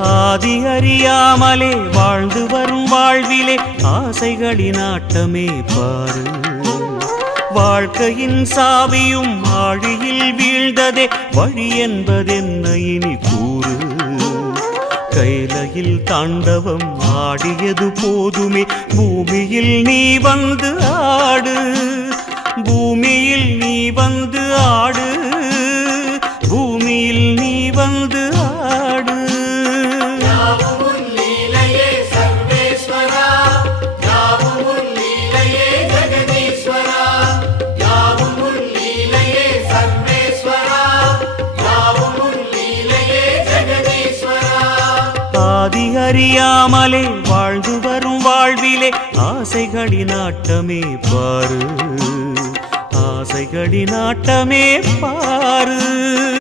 ஆதி அறியாமலே வாழ்ந்து வரும் வாழ்விலே ஆசைகளின் ஆட்டமே பாரு. வாழ்க்கையின் சாவியும் ஆழியில் வீழ்ந்ததே வழி என்பதென்ன இனி கூறு. கைலையில் தாண்டவம் ஆடியது போதுமே பூமியில் நீ வந்து ஆடு. பூமியில் நீ வந்து ஆடு. பூமியில் நீ வந்து ஆடு. ஆதி அறியாமலே வாழ்ந்து வரும் வாழ்விலே ஆசைகளின் ஆட்டமே பாரு. ஆசைகளின் ஆட்டமே பாரு.